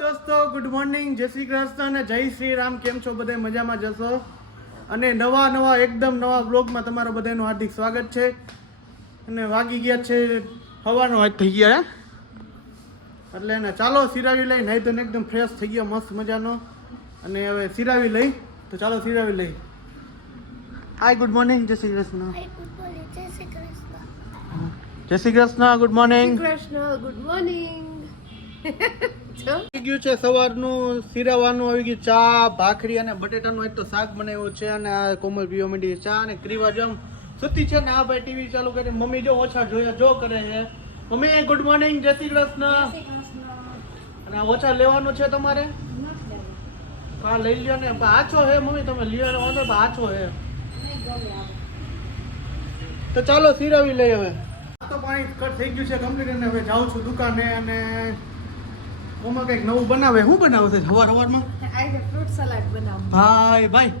દોસ્તો good morning જય શ્રી કૃષ્ણ અને જય શ્રી રામ. કેમ છો બધા? મજામાં જશો? અને નવા નવા, એકદમ નવા બ્લોગમાં તમારું બધાનું હાર્દિક સ્વાગત છે. અને વાગી ગયા છે, હવાનો હાથ થઈ ગયા એટલે એને ચાલો સિરાવી લઈ નહીં તો એકદમ ફ્રેશ થઈ ગયો, મસ્ત મજાનો. અને હવે સિરાવી લઈ, તો ચાલો સિરાવી લઈ. હાય ગુડ મોર્નિંગ જય શ્રી કૃષ્ણ આઈ બોલે જય શ્રી કૃષ્ણ જય Shri Krishna good morning Krishna good morning આવી ગયું છે સવારનું સિરાવાનું આવી ગયું ચા ભાખરી અને બટેટાનું એક તો શાક બનાવ્યું છે અને આ કોમલ પીવા માંડી ચા અને ક્રીવા જમ સુતી છે ને આ ભાઈ ટીવી ચાલુ કરી મમ્મી જો ઓછા જોયા જો કરે છે. મમ્મી ગુડ મોર્નિંગ જય શ્રી કૃષ્ણ. અને આ ઓછા લેવાનું છે તમારે? હા લઈ લ્યો ને. પણ આછો હે મમ્મી તમે લ્યો ને વાંધો પણ આછો હે તો ચાલો સિરાવી લઈ હવે. તો પાણી કટ થઈ ગયું છે કમ્પ્લીટ અને હવે જાઉં છું દુકાને અને ઓમાં કંઈક નવું બનાવે. શું બનાવે છે સવાર સવારમાં આજે ફ્રૂટ સલાડ બનાવું. ભાઈ ભાઈ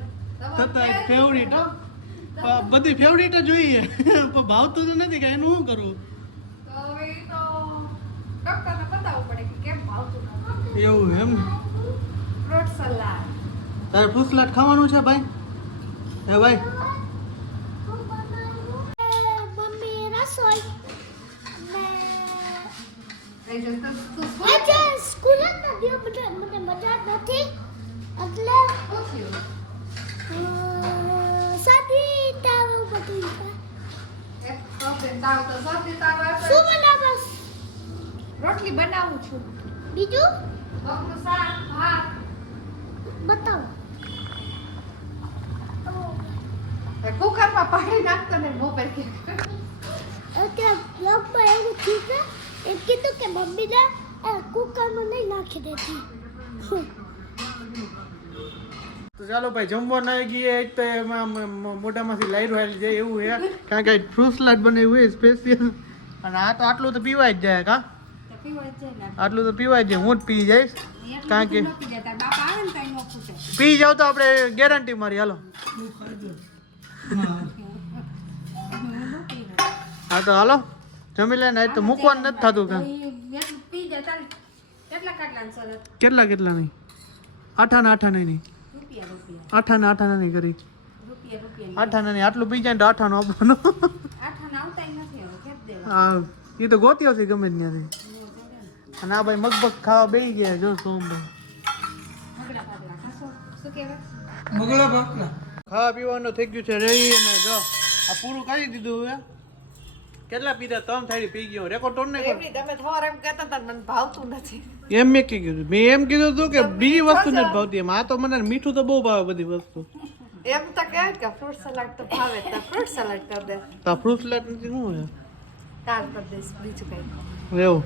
તતા ફેવરિટ હો. બધી ફેવરિટ જ જોઈએ. પણ ભાવતું તો નથી કે એનું શું કરવું? એવું એમ? ફ્રૂટ સલાડ તારે ફ્રૂટ સલાડ ખાવાનું છે ભાઈ? હે ભાઈ મમ્મી રસોઈ ને આજે તો તું શું આજે સ્કૂલ જ નથી મને મને મજા જ નથી એટલે થયું અ, સાદી તાવ બધું એક શરદી તાવ તો શરદી તાવ આવે. શું બનાવસ રોટલી બનાવું છું બીજું મગનું શાક ભાત બતાવો કુકરમાં પાણી નાખતો ને મોબાઈલ કે અત્યારે બ્લોગમાં એવું થયું છે એમ કીધું કે મમ્મીને આ કુકરમાં નહીં નાખી દેતી તો ચાલો ભાઈ જમવા ના ગઈએ એક તો એમાં મોઢામાંથી લાઈરો હાલી જાય એવું છે કારણ કે ફ્રૂટ સલાડ બનાવ્યું હોય સ્પેશિયલ અને આ તો આટલું તો પીવાય જ જાય કા તો પીવાય જ જાય ને. આટલું તો પીવાય જ જાય હું જ પી જઈશ કારણ કે- બધું ન પીએ. તારા બાપા આવે ને તો ઈ ન પૂછે. પી જાવ તો આપણે ગેરંટી મારી હાલો હું ન પીવું. હા તો હાલો જમી લે ને તો મૂકવાનું નથી થતું કે. કેટલા? કેટલા નહીં? આઠા ને આઠા નહીં. આઠા ને આઠા આઠાના નહીં કરી. આઠા રૂપિયા નહીં. આટલું પી જાય ને તો આઠાનો આપવાનો. આઠાના આવતાય નથી હવે ખેપ દેવા. હા એ તો ગોતી આવશે ગમે જ ત્યાંથી. અને આ ભાઈ મગબગ ખાવા બેસી ગયા જો સોમભાઈ. ખાવા પીવાનું થઈ ગયું છે રહી અને જો આ પૂરું કરી દીધું હવે. કેટલા પીધા? ત્રણ થાળી પી ગયો. રેકોર્ડ તોડ નહીં એમની તમે થવાર એમ કહેતા હતા મને ભાવતું નથી. એમ મેં કીધું મેં એમ કીધું હતું કે બીજી વસ્તુ નથી ભાવતી. એમ આ તો મને મીઠું તો બહુ ભાવે બધી વસ્તુ. એમ તો કહે કે ફ્રૂટ સલાડ તો ભાવે તો ફ્રૂટ સલાડ કરી દે. તો ફ્રૂટ સલાડ નથી શું છે તાર કરી દઈશ બીજું કઈ. એવું.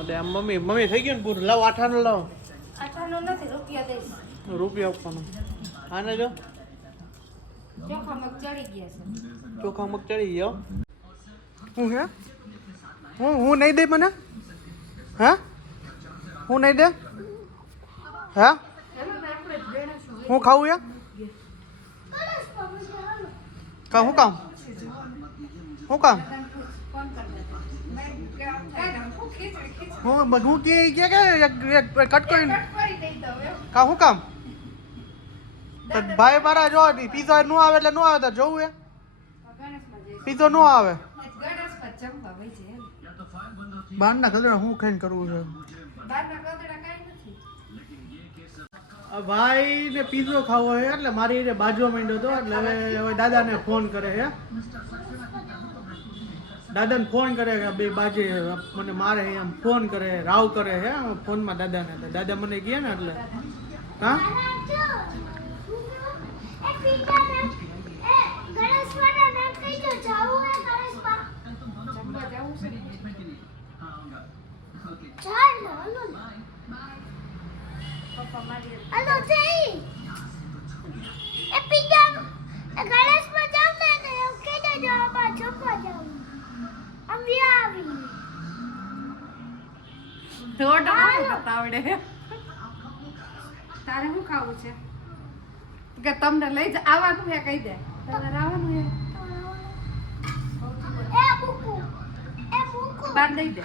અરે આમ મમ્મી મમ્મી થઈ ગયું ને પૂરું લાવ આઠાનો લાવ. આઠાનો નથી રૂપિયા દઈશ. રૂપિયા આપવાનો. આને જો. ચોખા મગ ચડી ગયા છે. ચોખા મગ ચડી ગયો. હું હે? હું હું નહીં દે મને? હે? હું નહીં દે? હે? હું ખાવું યા? કા, હું કામ? હું કામ? હું હું કે કે કે કટ કરીને. કા, હું કામ? ભાઈ મારા જો, પીઝા નો આવે એટલે નો આવે, તો જોવું એ પીઝો નો આવે. બહારના કલર હું ખાઈને કરવું છે? ભાઈ ને પીઝો ખાવો છે એટલે મારી એને બાજવા માંડ્યો હતો એટલે હવે હવે દાદાને ફોન કરે છે. દાદાને ફોન કરે કે બે બાજે મને મારે એમ ફોન કરે રાવ કરે છે ફોનમાં દાદાને. દાદા મને ગયા ને એટલે. હા એ પીઝાને એ ગણેશવાળા ને કહી દો જાવું હે ગણેશમાં ચાલ ને હલો ને હલો જઈ એ પીઝા એ ગણેશમાં જાવ ને તો એવું કહી દેજો અમારા ચોપા જાવું અમે આવી દોઢ આવડે? તારે શું ખાવું છે? કે તમને લઈ જા આવવાનું હે કહી દે. તમારે આવવાનું હે? મૂકું એ મૂકું. બાર દઈ દે.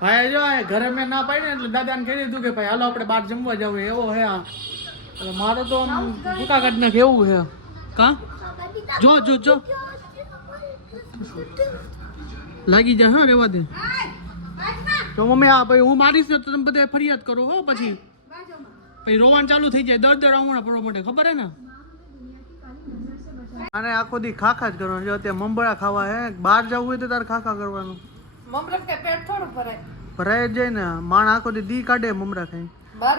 ભાઈ જો ઘરે મેં ના પાડી ને એટલે દાદાને કહી દીધું કે ભાઈ હાલો આપણે બહાર જમવા જવું એવો હે આ. એટલે મારો તો આમ ભૂકા કાઢ નાખે એવું હે કા જો જો જો. લાગી જાય હા રેવા દે. તો મમ્મી આ ભાઈ હું મારીશ ને તો તમે બધા ફરિયાદ કરો હો પછી. પછી રોવાનું ચાલુ થઈ જાય દર દર આમણા પડવા માટે ખબર હે ને? અને આખો દી ખાખા જ કરવાનું જો અત્યારે મમબળા ખાવા હે. બહાર જવું હોય તો તારે ખાખા કરવાનું. મમરા કે પેટ થોડું ભરાય. ભરાય જાય ને. માણ આખો દી દી કાઢે મમરા ખાઈ.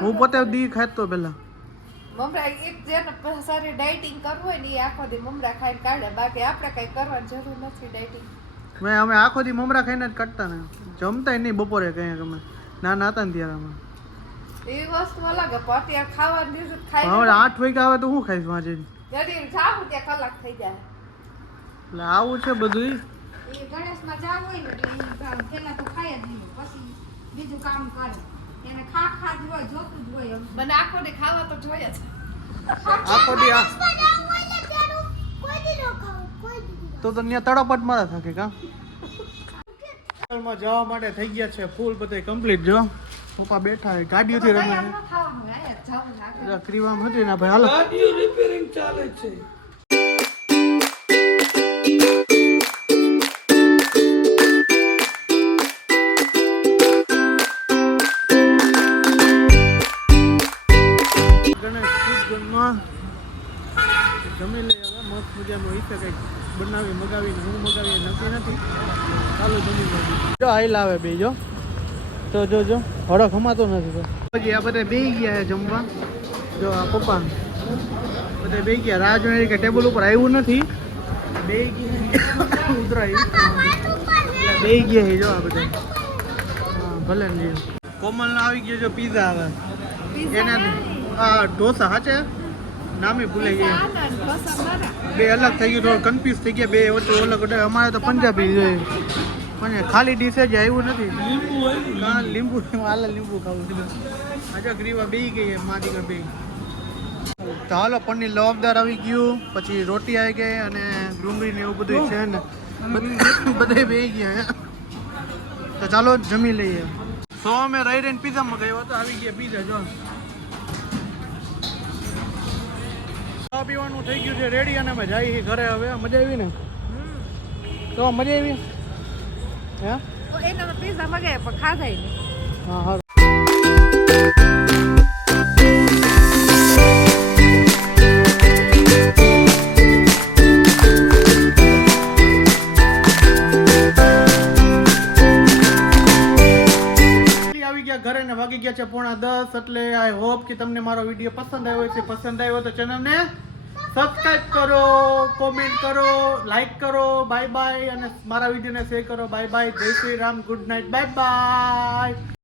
હું પોતે દી ખાતો પેલા. મમરા એક જેને સારી ડાયટિંગ કરવું હોય ને એ આખો દી મમરા ખાઈને કાઢે. બાકી આપણે કઈ કરવાની જરૂર નથી ડાયટિંગ મેં અમે આખો દી મમરા ખાઈને જ કાઢતા ને. જમતા નહીં બપોરે કઈ અમે નાના હતા ને ત્યારે અમે. એ વસ્તુ અલગ પણ અત્યારે ખાવાનું દીધું ખાઈ હવે આઠ વાગ્યા આવે તો હું ખાઈશ વાંચે જરી જાવું ત્યાં કલાક થઈ જાય. એટલે આવું છે બધું એ ગણેશમાં જાવ હોય ને એટલે તો ખાય જ નહીં પછી બીજું કામ કરે. એને ખા ખા જ હોય જોતું જ હોય મને આખો દી ખાવા તો જોઈએ જ. આખો દી આ કોઈ દી ન ખાવ કોઈ દી. તો તો ત્યાં તડપટ મારા થાકે કા? હોટલમાં જવા માટે થઈ ગયા છે ફૂલ બધે કમ્પ્લીટ જો. પપ્પા બેઠા છે ગાડીઓથી રમે ક્રીવામ હતી થવાનું ભાઈ હાલ. ગાડીઓ રિપેરિંગ ચાલે છે. ને જમી લઈએ હવે મસ્ત મજાનું ઈચ્છે કંઈક. બનાવી મગાવીને હું મગાવી નથી નક્કી નથી. ચાલુ બની ગયું જો આઈ લાવે બે જો. તો જો જો. હડક હમાતો નથી પછી આ બધા બે ગયા છે જમવા. જો આ પપ્પા. બધા બે ગયા. રાહ જોઈ કે ટેબલ ઉપર આવ્યું નથી. બે ગયા ઉતરાય. એટલે બે ગયા છે જો આ બધા. હા ભલે ને. કોમલ આવી ગયો જો પીઝા આવે એના આ ઢોસા હાચે? નામે ભૂલાઈ ગયા. બે અલગ થઈ ગયું થોડું કન્ફ્યુઝ થઈ ગયા બે વચ્ચે અલગ અમારે તો પંજાબી છે પણ ખાલી ડીશ જ આવ્યું નથી. લીંબુ હાલ લીંબુ ખાવું. છે આજે ગ્રીવા બે ગઈ મા દીકરા બે તો હાલો પનીર લવાબદાર આવી ગયું. પછી રોટી આવી ગઈ અને ડુંગળી ને એવું બધું છે ને. બધું બધે બે ગયા તો ચાલો જમી લઈએ. સો અમે રહી રહીને પીઝા મગાવ્યો તો આવી ગયા પીઝા જો. ખાવા પીવાનું થઈ ગયું છે રેડી અને અમે જઈએ ઘરે હવે. મજા આવી ને? તો મજા આવી? હે? એના પીઝા મગાય પણ નહીં. હા હા વાગી ગયા છે પોણા દસ, એટલે આઈ હોપ કે તમને મારો વીડિયો પસંદ આવ્યો છે. પસંદ આવ્યો તો ચેનલને સબસ્ક્રાઇબ કરો કોમેન્ટ કરો લાઈક કરો બાય બાય અને મારા વિડીયોને શેર કરો. બાય બાય જય Shri Ram. Good night bye bye